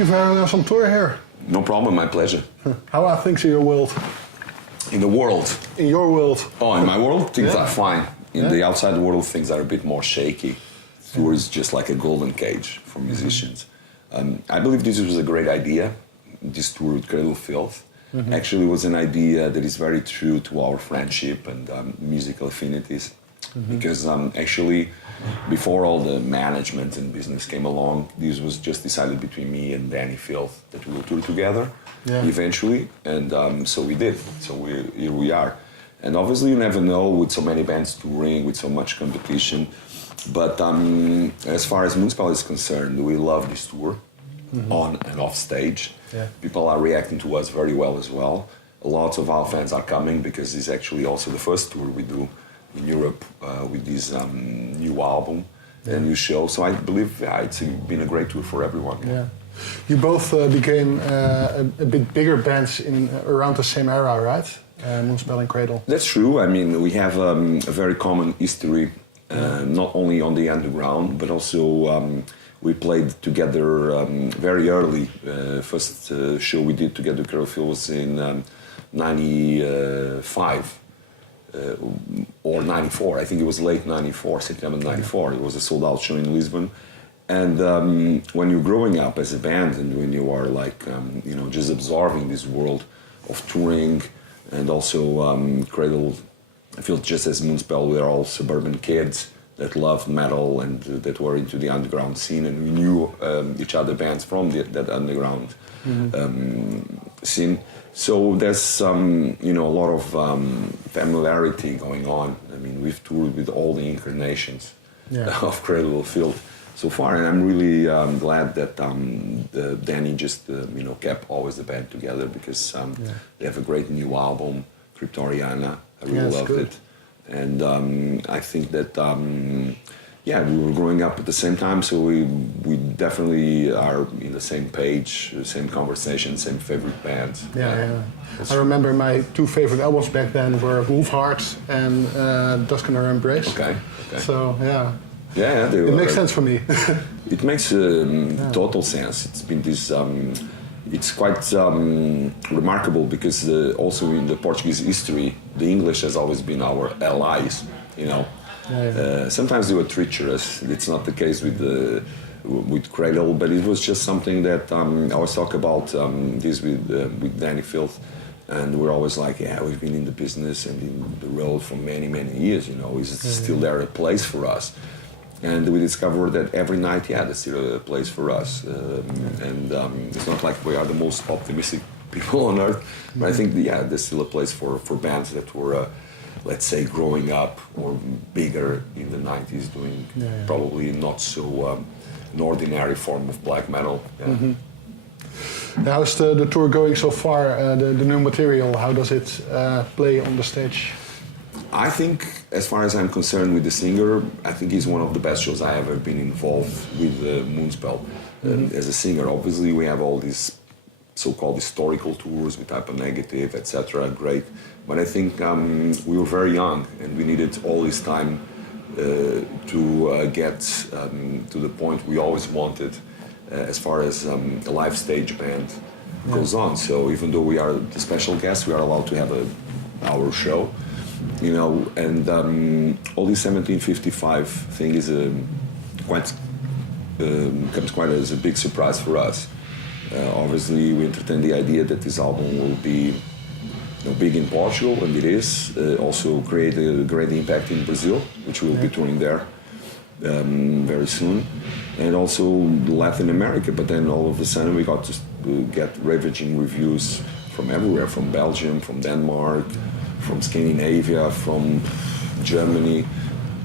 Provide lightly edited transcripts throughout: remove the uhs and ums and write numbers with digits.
you for having us on tour here. No problem, my pleasure. How are things in your world? In the world? In your world? Oh, in my world, things are fine. In the outside world, things are a bit more shaky. Tour is just like a golden cage for musicians. I believe this was a great idea, this tour with Cradle of Filth. Actually, it was an idea that is very true to our friendship and musical affinities. Because actually, before all the management and business came along, this was just decided between me and Danny Filth that we will tour together eventually, and so we did. So here we are. And obviously you never know with so many bands touring, with so much competition, but as far as Moonspell is concerned, we love this tour, on and off stage. People are reacting to us very well as well. Lots of our fans are coming because it's actually also the first tour we do in Europe with this new album and new show. So I believe it's been a great tour for everyone. You both became a bit bigger bands in around the same era, right? Moonspell and Cradle. That's true. I mean, we have a very common history, not only on the underground, but also we played together very early. First show we did together, Cradle was in 95. Or 94, I think it was late 94, September 94. It was a sold-out show in Lisbon. And when you're growing up as a band and when you are like, just absorbing this world of touring and also Cradle, I feel just as Moonspell, we are all suburban kids that loved metal and that were into the underground scene, and we knew each other bands from that underground scene. So there's a lot of familiarity going on. I mean, we've toured with all the incarnations of Cradle of Filth so far, and I'm really glad that Danny just kept always the band together because they have a great new album, Cryptoriana. I really loved it, and I think that we were growing up at the same time, so we definitely are in the same page, same conversation, same favorite bands. I remember my two favorite albums back then were Wolfheart and Dusk and Her Embrace. Okay. So it makes sense for me. It makes total sense. It's been this. It's quite remarkable because also in the Portuguese history, the English has always been our allies. Sometimes they were treacherous. It's not the case with Cradle, but it was just something that I always talk about this with Danny Filth, and we're always like, we've been in the business and in the road for many, many years. Is still there a place for us? And we discovered that every night, there's still a place for us. And it's not like we are the most optimistic people on earth, but I think there's still a place for bands that were. Let's say growing up or bigger in the 90s, doing probably not so an ordinary form of black metal. How's the tour going so far? The new material, how does it play on the stage? I think, as far as I'm concerned with the singer, I think he's one of the best shows I ever been involved with Moonspell. As a singer, obviously we have all these so-called historical tours with Type O Negative, etc. Great, but I think we were very young and we needed all this time to get to the point we always wanted as far as a live stage band goes on. So even though we are the special guests, we are allowed to have our show, and all this 1755 thing is comes quite as a big surprise for us. Obviously, we entertain the idea that this album will be big in Portugal, and it is. Also create a great impact in Brazil, which we'll be touring there very soon, and also Latin America. But then all of a sudden we got to get ravaging reviews from everywhere, from Belgium, from Denmark, from Scandinavia, from Germany,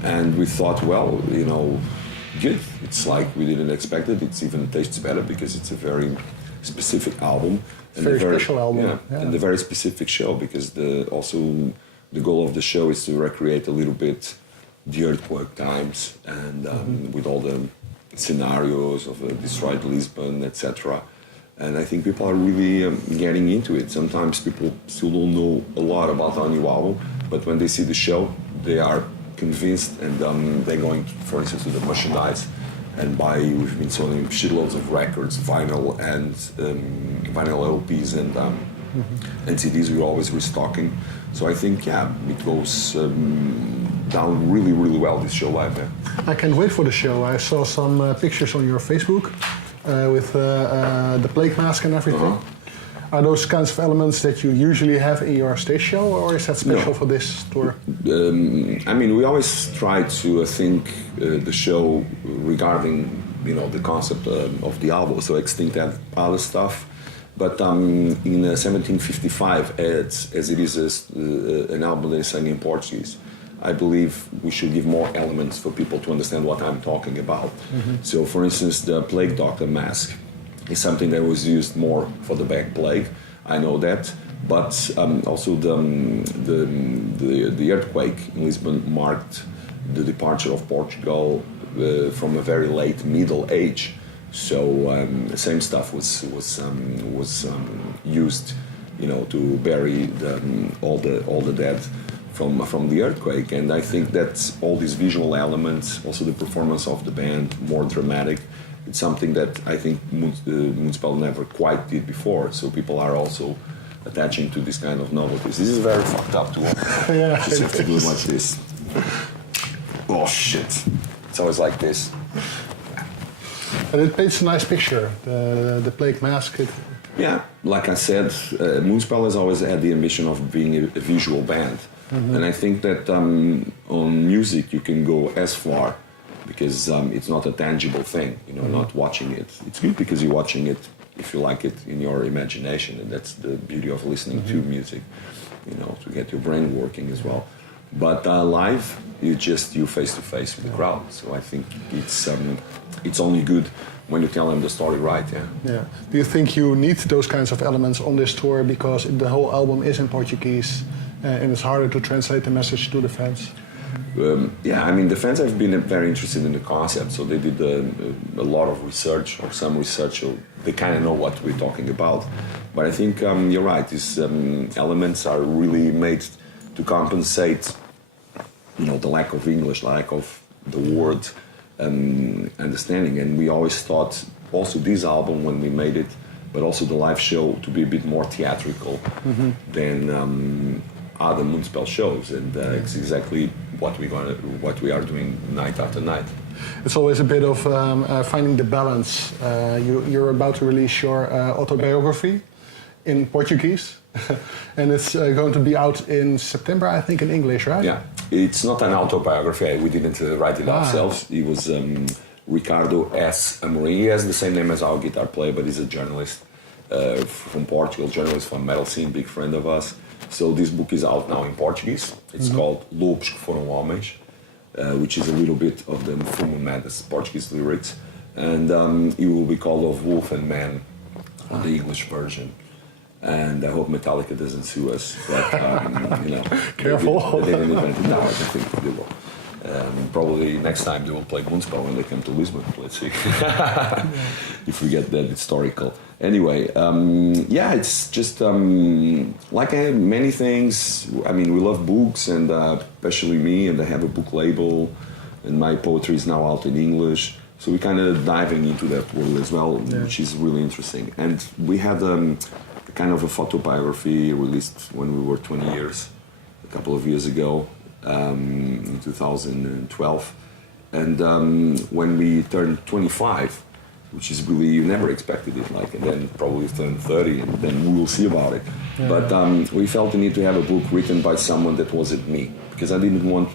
and we thought, good. It's like we didn't expect it. It even tastes better because it's a very specific album. And very special album. And a very specific show because also the goal of the show is to recreate a little bit the earthquake times and with all the scenarios of destroyed Lisbon, etc. And I think people are really getting into it. Sometimes people still don't know a lot about our new album, but when they see the show, they are convinced and they're going, for instance, to the merchandise and we've been selling shitloads of records, vinyl and vinyl LPs and CDs. We're always restocking. So I think, it goes down really, really well, this show live there. I can't wait for the show. I saw some pictures on your Facebook with the plague mask and everything. Are those kinds of elements that you usually have in your stage show, or is that special for this tour? We always try to think the show regarding, the concept of the album, so Extinct and other stuff. But in 1755, as it is an album that is sung in Portuguese, I believe we should give more elements for people to understand what I'm talking about. So, for instance, the Plague Doctor mask is something that was used more for the Black Plague. I know that, but also the earthquake in Lisbon marked the departure of Portugal from a very late Middle Age. So the same stuff was used, to bury all the dead from the earthquake. And I think that all these visual elements, also the performance of the band, more dramatic. It's something that I think Moonspell never quite did before, so people are also attaching to this kind of novelties. This is very fucked up to watch. Just have to do it like this. Oh shit. It's always like this. And it paints a nice picture, the plague mask. Yeah, like I said, Moonspell has always had the ambition of being a visual band. And I think that on music you can go as far, because it's not a tangible thing, not watching it. It's good because you're watching it, if you like it, in your imagination, and that's the beauty of listening to music, to get your brain working as well. But live, you face to face with the crowd. So I think it's only good when you tell them the story right. Yeah. Do you think you need those kinds of elements on this tour because the whole album is in Portuguese and it's harder to translate the message to the fans? The fans have been very interested in the concept, so they did a lot of research, or some research, so they kind of know what we're talking about. But I think you're right, these elements are really made to compensate, the lack of English, lack of the word understanding. And we always thought, also this album when we made it, but also the live show, to be a bit more theatrical than other Moonspell shows, and it's exactly what we are doing night after night. It's always a bit of finding the balance. You're about to release your autobiography in Portuguese, and it's going to be out in September, I think, in English, right? Yeah, it's not an autobiography. We didn't write it ourselves. It was Ricardo S. Amorim. He has the same name as our guitar player, but he's a journalist from Portugal, journalist from metal scene, big friend of us. So this book is out now in Portuguese. It's called Lobos que foram homens, which is a little bit of the Fumo Madness Portuguese lyrics. And it will be called Of Wolf and Man on the English version. And I hope Metallica doesn't sue us. But, Careful. They didn't invent it. No, I don't think they will. Probably next time they will play Moonspell when they come to Lisbon. Let's see. If we get that historical. Anyway, it's just like I have many things. We love books, and especially me, and I have a book label, and my poetry is now out in English. So we're kind of diving into that world as well, which is really interesting. And we had kind of a photobiography released when we were 20 years, a couple of years ago, in 2012. And when we turned 25, which is really, you never expected it, and then probably turn 30, and then we will see about it. Yeah. But we felt the need to have a book written by someone that wasn't me, because I didn't want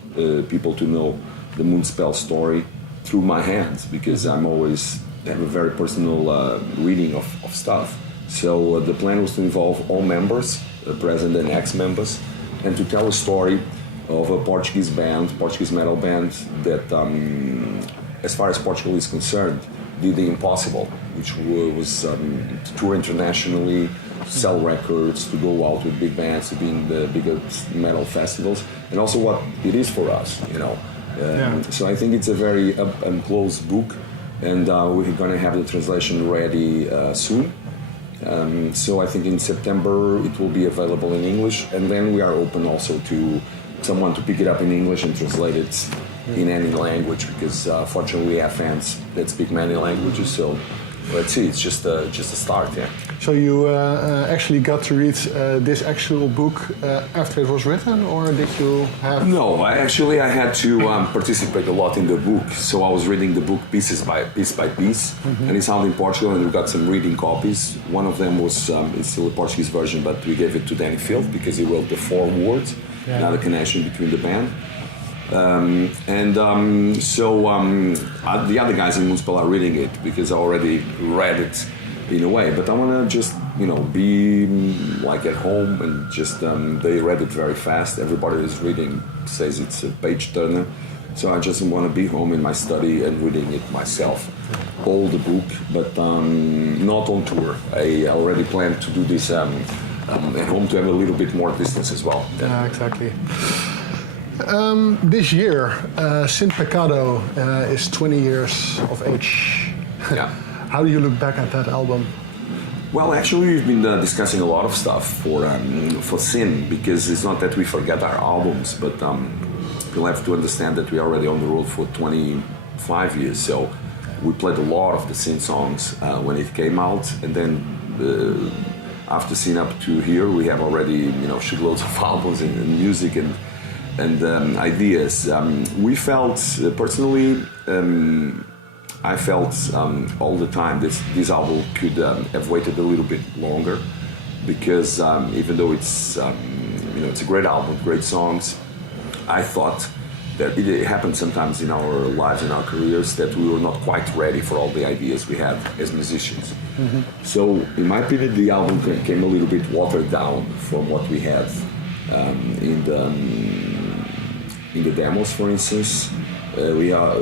people to know the Moonspell story through my hands, because I'm always have a very personal reading of stuff. So the plan was to involve all members, present and ex-members, and to tell a story of a Portuguese metal band that, as far as Portugal is concerned, did the impossible, which was to tour internationally, to sell records, to go out with big bands, to be in the biggest metal festivals, and also what it is for us, So I think it's a very up-and-close book, and we're going to have the translation ready soon. So I think in September it will be available in English, and then we are open also to someone to pick it up in English and translate it in any language, because fortunately we have fans that speak many languages. So let's see. It's just a start. Yeah. So you actually got to read this actual book after it was written, or did you have? No, I had to participate a lot in the book. So I was reading the book piece by piece, and it's out in Portugal, and we got some reading copies. One of them was it's still a Portuguese version, but we gave it to Danny Field because he wrote the forewords, another connection between the band. The other guys in Moonspell are reading it because I already read it in a way, but I want to just be like at home and just they read it very fast. Everybody is reading says it's a page turner, so I just want to be home in my study and reading it myself, all the book, but not on tour. I already plan to do this at home to have a little bit more distance as well. Yeah, exactly. This year, Sin Pecado is 20 years of age. Yeah. How do you look back at that album? Well, actually, we've been discussing a lot of stuff for Sin, because it's not that we forget our albums, but you'll have to understand that we're already on the road for 25 years. So we played a lot of the Sin songs when it came out, and then after Sin up to here, we have already shitloads of albums and music and ideas. We felt personally. I felt all the time this album could have waited a little bit longer, because even though it's it's a great album, great songs, I thought that it happened sometimes in our lives, in our careers, that we were not quite ready for all the ideas we had as musicians. Mm-hmm. So in my opinion, the album came a little bit watered down from what we had in the demos, for instance. We are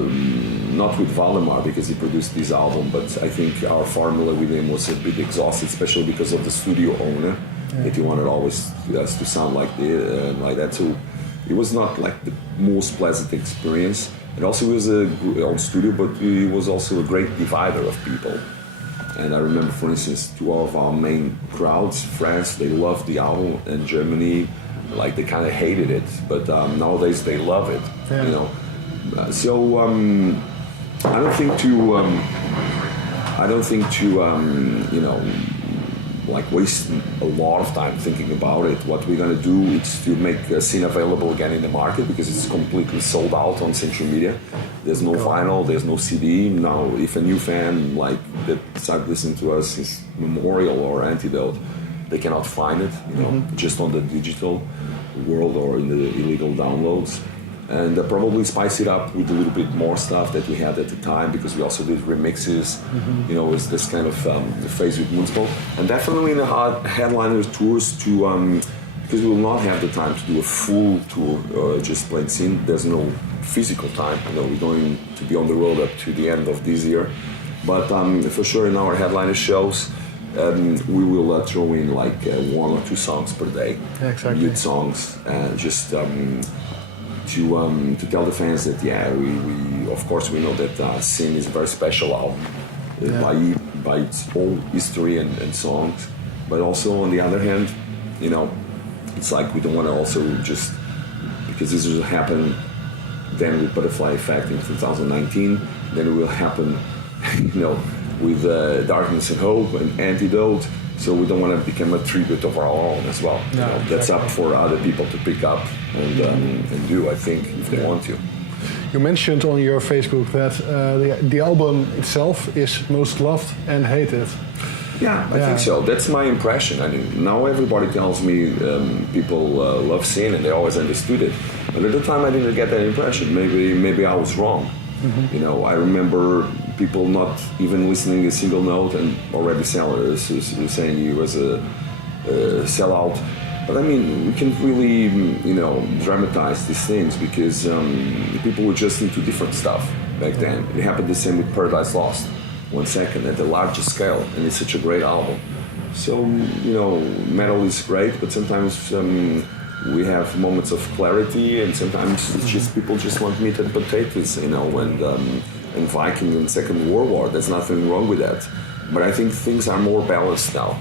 not with Valdemar because he produced this album, but I think our formula with him was a bit exhausted, especially because of the studio owner, that he wanted always us to sound like that. So it was not like the most pleasant experience. And also he was a old studio, but he was also a great divider of people. And I remember, for instance, two of our main crowds, France, they loved the album, and Germany, like they kind of hated it, but nowadays they love it, So I don't think to like waste a lot of time thinking about it. What we're gonna do is to make Sin available again in the market, because it's completely sold out on social media. There's no vinyl, there's no CD. Now, if a new fan like that started listening to us since Memorial or Antidote, they cannot find it, just on the digital world or in the illegal downloads. And probably spice it up with a little bit more stuff that we had at the time, because we also did remixes, was this kind of phase with Moonspell. And definitely in the headliner tours because we will not have the time to do a full tour, just playing Sin. There's no physical time, we're going to be on the road up to the end of this year. But for sure in our headliner shows, we will throw in like 1 or 2 songs per day, lead songs, just to tell the fans that we of course we know that Sin is a very special album by its whole history and songs, but also on the other hand, it's like we don't want to also just because this will happen then with Butterfly Effect in 2019, then it will happen with Darkness and Hope and Antidote. So we don't want to become a tribute of our own as well. That's up for other people to pick up and do, I think, if they want to. You mentioned on your Facebook that the album itself is most loved and hated. Yeah, I think so. That's my impression. I mean, now everybody tells me people love Sin and they always understood it. But at the time I didn't get that impression. Maybe I was wrong. Mm-hmm. I remember people not even listening a single note and already saying he was a sellout. But I mean, we can really, dramatize these things because people were just into different stuff back then. It happened the same with Paradise Lost, 1 second, at the largest scale, and it's such a great album. So, metal is great, but sometimes we have moments of clarity, and sometimes it's just people just want meat and potatoes, and Viking and Second World War. There's nothing wrong with that. But I think things are more balanced now.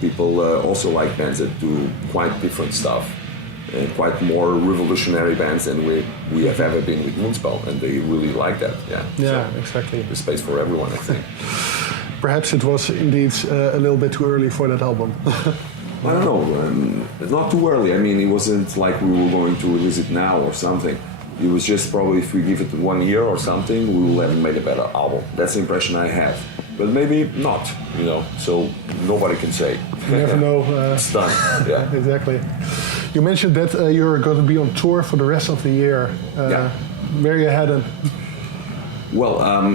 People also like bands that do quite different stuff. quite more revolutionary bands than we have ever been with Moonspell, and they really like that. Yeah. Yeah, so exactly. there's space for everyone, I think. Perhaps it was indeed a little bit too early for that album. I don't know. Not too early. I mean, it wasn't like we were going to release it now or something. It was just probably if we give it 1 year or something, we will have made a better album. That's the impression I have. But maybe not, so nobody can say. You never know. It's done, yeah. Exactly. You mentioned that you're going to be on tour for the rest of the year. Yeah. Where are you heading? Well,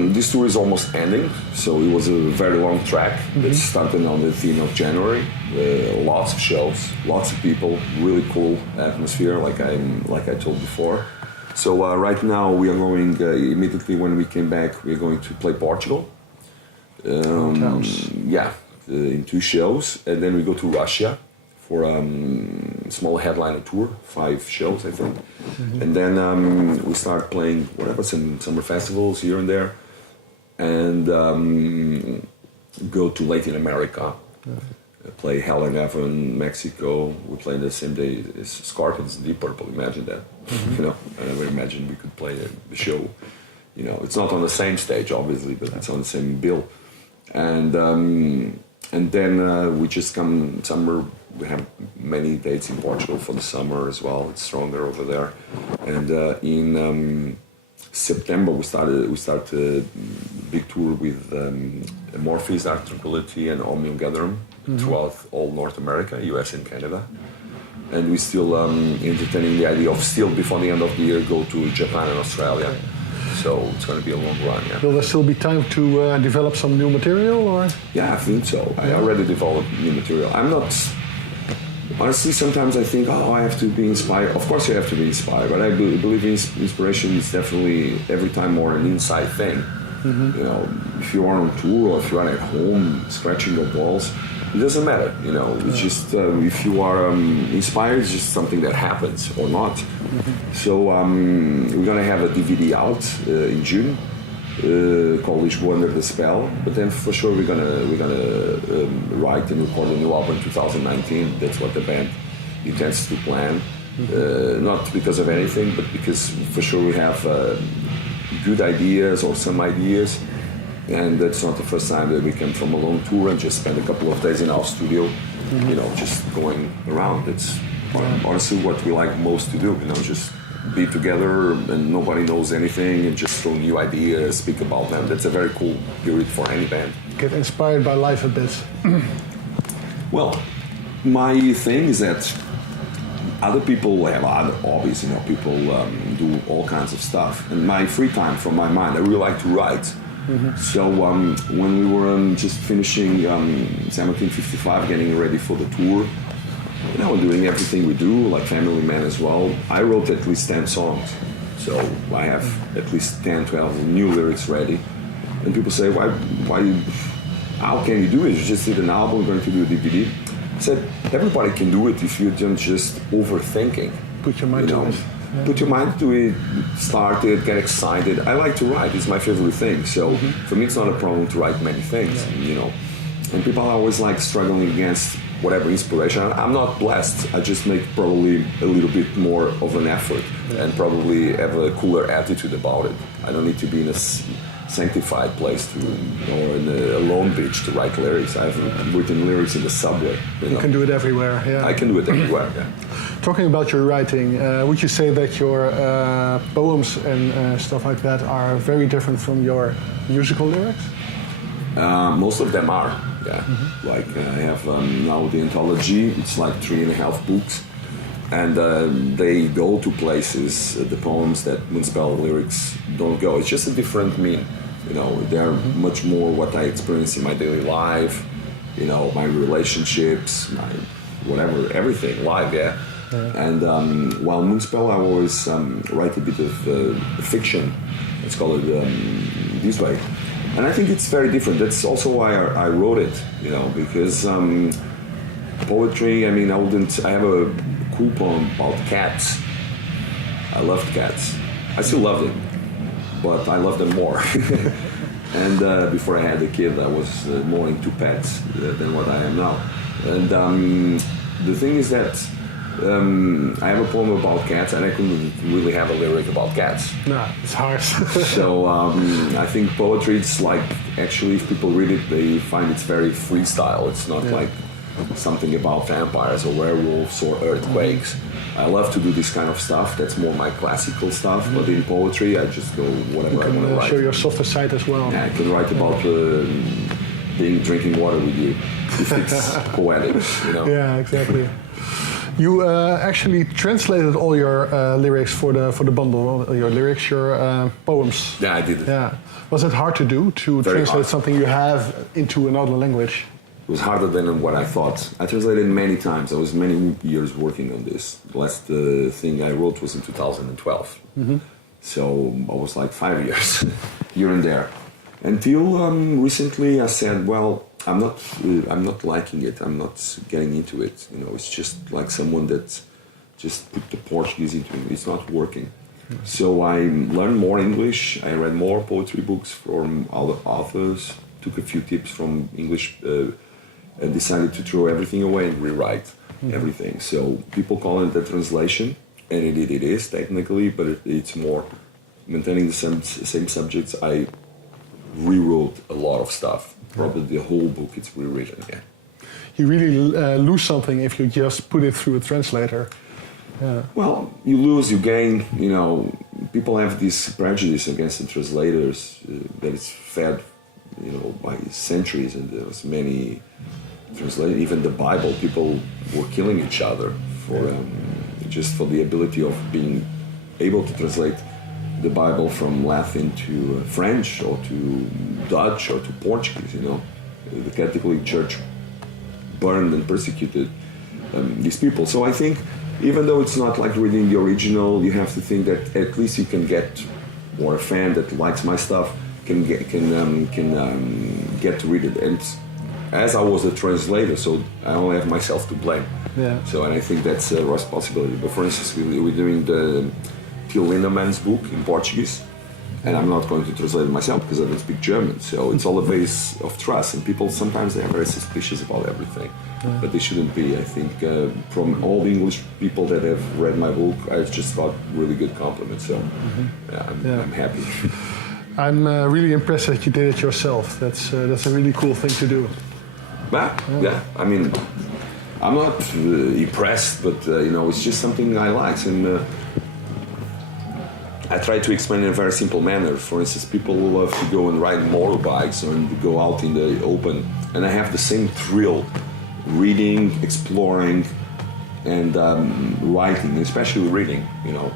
this tour is almost ending, so it was a very long track that started on the 13th of January. Lots of shows, lots of people, really cool atmosphere, like I told before. So right now we are going, immediately when we came back, we're going to play Portugal. Yeah, in 2 shows, and then we go to Russia for a small headliner tour, 5 shows I think, and then we start playing whatever, some summer festivals here and there, and go to Latin America, play Hell and Heaven, Mexico. We play the same day as Scorpions, Deep Purple. Imagine that, I never imagined we could play the show. It's not on the same stage obviously, but it's on the same bill. And then we just come summer. We have many dates in Portugal for the summer as well. It's stronger over there. And in September we start a big tour with Morpheus, Dark Tranquility, and Omnium Gatherum throughout all North America, US and Canada. And we still entertaining the idea of still before the end of the year go to Japan and Australia. Okay. So it's going to be a long run, yeah. Will there still be time to develop some new material, or? Yeah, I think so. I already developed new material. I'm not... Honestly, sometimes I think, I have to be inspired. Of course you have to be inspired, but I believe inspiration is definitely every time more an inside thing. If you are on tour or if you are at home scratching your balls, it doesn't matter, It's just, if you are inspired, it's just something that happens or not. So we're gonna have a DVD out in June called Lisboa Under the Spell. But then for sure we're gonna write and record a new album in 2019. That's what the band intends to plan. Not because of anything, but because for sure we have good ideas or some ideas. And that's not the first time that we came from a long tour and just spend a couple of days in our studio, just going around. That's honestly what we like most to do, just be together and nobody knows anything and just throw new ideas, speak about them. That's a very cool period for any band. Get inspired by life a bit. Well, my thing is that other people have other hobbies, people do all kinds of stuff. And my free time, from my mind, I really like to write. So when we were just finishing 1755, getting ready for the tour, doing everything we do, like Family Man as well, I wrote at least 10 songs. So I have at least 10, 12 new lyrics ready. And people say, why, how can you do it? You just did an album, going to do a DVD. I said, everybody can do it if you don't just overthinking. Put your mind to it. Yeah. Put your mind to it, start it, get excited. I like to write, it's my favorite thing. So for me, it's not a problem to write many things, And people are always like struggling against whatever inspiration. I'm not blessed, I just make probably a little bit more of an effort and probably have a cooler attitude about it. I don't need to be in a sanctified place or in a lone beach to write lyrics. I've written lyrics in the subway. You can do it everywhere, yeah. I can do it everywhere, yeah. Talking about your writing, would you say that your poems and stuff like that are very different from your musical lyrics? Most of them are, yeah. Like I have now the anthology, it's like 3.5 books. And they go to places, the poems that Moonspell lyrics don't go. It's just a different mean. They're much more what I experience in my daily life, my relationships, my whatever, everything, live, yeah. And while Moonspell, I always write a bit of fiction, let's call it this way. And I think it's very different. That's also why I wrote it, because poetry, I have a cool poem about cats. I loved cats. I still love them, but I love them more. And before I had a kid, I was more into pets than what I am now. And the thing is that I have a poem about cats, and I couldn't really have a lyric about cats. No, it's hard. So I think poetry, it's like, actually, if people read it, they find it's very freestyle. It's not like something about vampires or werewolves or earthquakes. I love to do this kind of stuff. That's more my classical stuff. But in poetry, I just go whatever I want to write. Show your softer side as well. Yeah, I can write about drinking water with you if it's poetic, you know. Yeah, exactly. You actually translated all your lyrics for the bundle. Your lyrics, your poems. Yeah, I did it. Yeah. Was it hard to do to Very translate hard. something you have into another language? It was harder than what I thought. I translated many times. I was many years working on this. The last thing I wrote was in 2012. Mm-hmm. So I was like 5 years, here and there. Until recently, I said, well, I'm not liking it. I'm not getting into it. You know, it's just like someone that just put the Portuguese into it. It's not working. Mm-hmm. So I learned more English. I read more poetry books from other authors. Took a few tips from English. And decided to throw everything away and rewrite everything. So people call it a translation, and it is technically, but it's more maintaining the same subjects. I rewrote a lot of stuff. Probably the whole book it's rewritten. Yeah. You really lose something if you just put it through a translator. Yeah. Well, you lose, you gain. You know, people have this prejudice against the translators that is fed, you know, by centuries, and there's many. Translate even the Bible. People were killing each other for just for the ability of being able to translate the Bible from Latin to French or to Dutch or to Portuguese. You know, the Catholic Church burned and persecuted these people. So I think even though it's not like reading the original, you have to think that at least you can get, or a fan that likes my stuff can get to read it. And as I was a translator, so I only have myself to blame. Yeah. So, and I think that's a responsibility. But for instance, we're doing the Till Lindeman's book in Portuguese, and I'm not going to translate it myself because I don't speak German. So it's all a base of trust, and people sometimes they are very suspicious about everything, but they shouldn't be. I think from all the English people that have read my book, I've just got really good compliments. So I'm happy. I'm really impressed that you did it yourself. That's a really cool thing to do. Yeah, I mean, I'm not impressed, but you know, it's just something I like, and I try to explain in a very simple manner. For instance, people love to go and ride motorbikes and go out in the open, and I have the same thrill reading, exploring, and writing, especially reading. You know,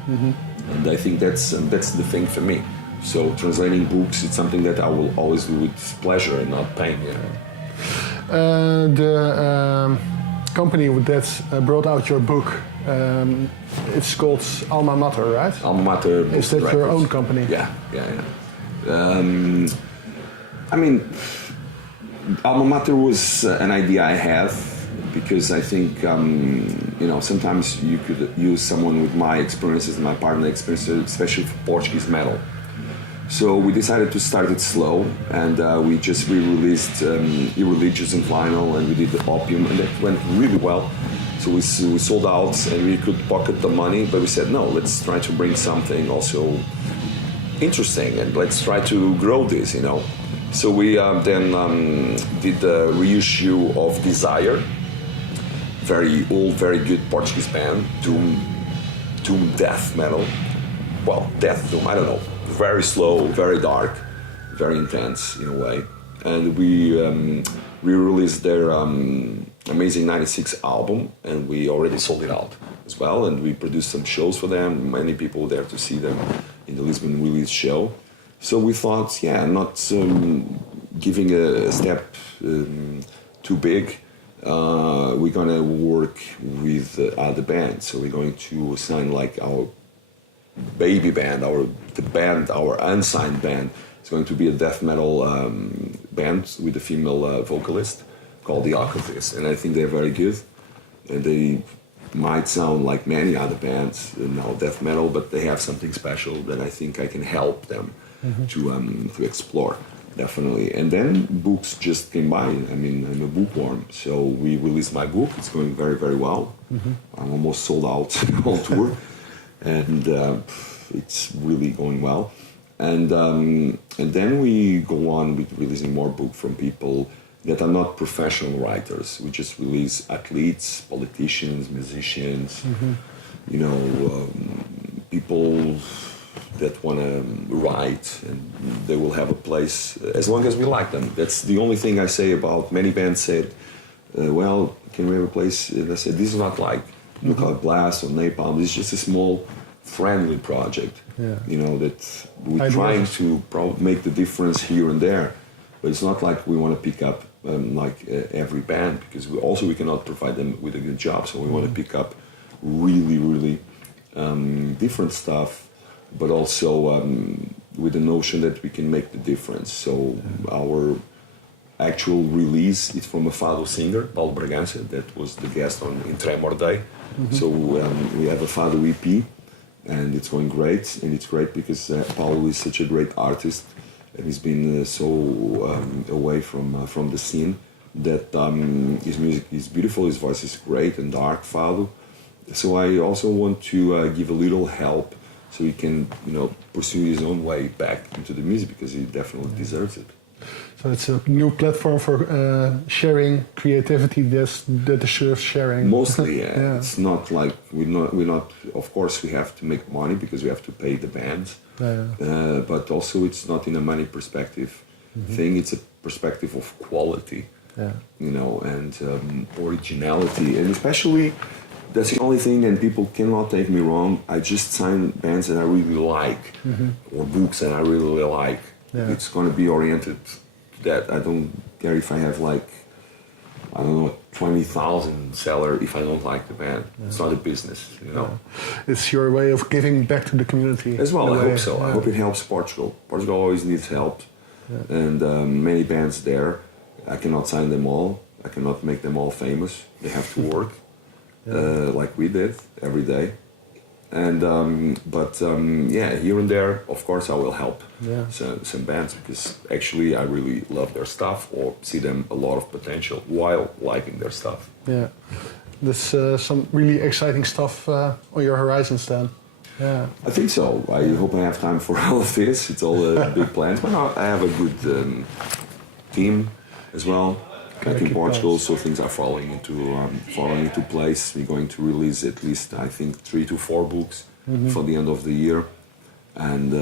and I think that's the thing for me. So translating books, it's something that I will always do with pleasure and not pain. You know. The company that brought out your book, it's called Alma Mater, right? Alma Mater. Is that your own company? Yeah. I mean, Alma Mater was an idea I have because I think, you know, sometimes you could use someone with my experiences, my partner experiences, especially for Portuguese metal. So we decided to start it slow, and we just re-released Irreligious and vinyl, and we did the Opium, and that went really well. So we sold out, and we could pocket the money, but we said, no, let's try to bring something also interesting, and let's try to grow this, you know. So we then did the reissue of Desire, very old, very good Portuguese band, doom death metal. Well, death doom, I don't know. Very slow, very dark, very intense in a way. And we re-released their amazing 96 album, and we already sold it out as well. And we produced some shows for them. Many people were there to see them in the Lisbon release show. So we thought, not giving a step too big. We're gonna work with other bands. So we're going to sign like our baby band, our unsigned band. It's going to be a death metal band with a female vocalist called The Alchemist, and I think they're very good. And they might sound like many other bands, death metal, but they have something special that I think I can help them to explore. definitely. And then books just came by. I mean, I'm a bookworm, so we released my book. It's going very, very well. I'm almost sold out on tour, and it's really going well. And then we go on with releasing more books from people that are not professional writers. We just release athletes, politicians, musicians, you know, people that want to write, and they will have a place as long as we like them. That's the only thing I say about many bands said, well, can we have a place? And I said, this is not like Nuclear Blast or Napalm. It's just a small, friendly project. Yeah. You know, that we're trying to make the difference here and there. But it's not like we want to pick up every band, because we cannot provide them with a good job. So we want to pick up really, really different stuff, but also with the notion that we can make the difference. So our actual release is from a fado singer, Paulo Bragança, that was the guest in Tremor Day. So we have a fado EP, and it's going great. And it's great because Paulo is such a great artist, and he's been so away from the scene that his music is beautiful, his voice is great and dark fado. So I also want to give a little help so he can, you know, pursue his own way back into the music, because he definitely deserves it. So it's a new platform for sharing creativity that deserves sharing. Mostly, yeah. It's not like we're not. Of course, we have to make money because we have to pay the bands. But also, it's not in a money perspective thing. It's a perspective of quality, you know, and originality, and especially. That's the only thing, and people cannot take me wrong. I just sign bands that I really like, or books that I really like. It's going to be oriented to that. I don't care if I have 20,000 seller if I don't like the band. It's not a business, you know. It's your way of giving back to the community. As well, I hope so. I hope it helps Portugal. Portugal always needs help, and many bands there. I cannot sign them all. I cannot make them all famous. They have to work. Like we did every day, and here and there, of course, I will help some bands, because actually I really love their stuff or see them a lot of potential while liking their stuff. Yeah, there's some really exciting stuff on your horizons then. Yeah, I think so. I hope I have time for all of this. It's all big plans, but I have a good team as well. Back in Portugal, so things are falling into place. We're going to release at least, I think, 3 to 4 books for the end of the year, and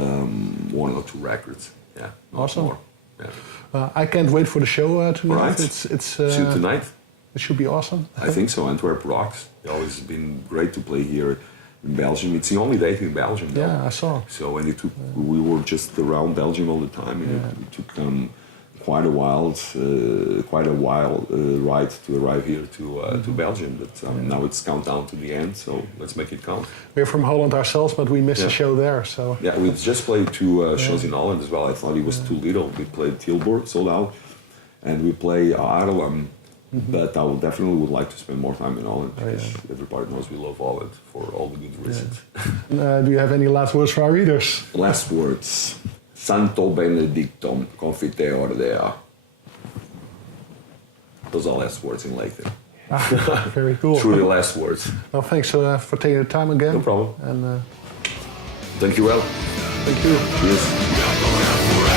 1 or 2 records. Yeah, awesome. More. Yeah. I can't wait for the show tonight. Right. It's See you tonight. It should be awesome. I think so. Antwerp Rocks. It's always been great to play here in Belgium. It's the only date in Belgium, though. Yeah, I saw. So, and we were just around Belgium all the time, and it took quite a while ride to arrive here to Belgium, but now it's countdown to the end, so let's make it count. We're from Holland ourselves, but we missed a show there, so... Yeah, we just played 2 shows in Holland as well. I thought it was too little. We played Tilburg, sold out, and we play Haarlem, but I would like to spend more time in Holland, because everybody knows we love Holland for all the good reasons. Do you have any last words for our readers? Last words. Santo Benedictum confiteor dea. Those are last words in Latin. Very cool. Truly last words. Well, thanks for taking the time again. No problem. And thank you well. Thank you. Yes.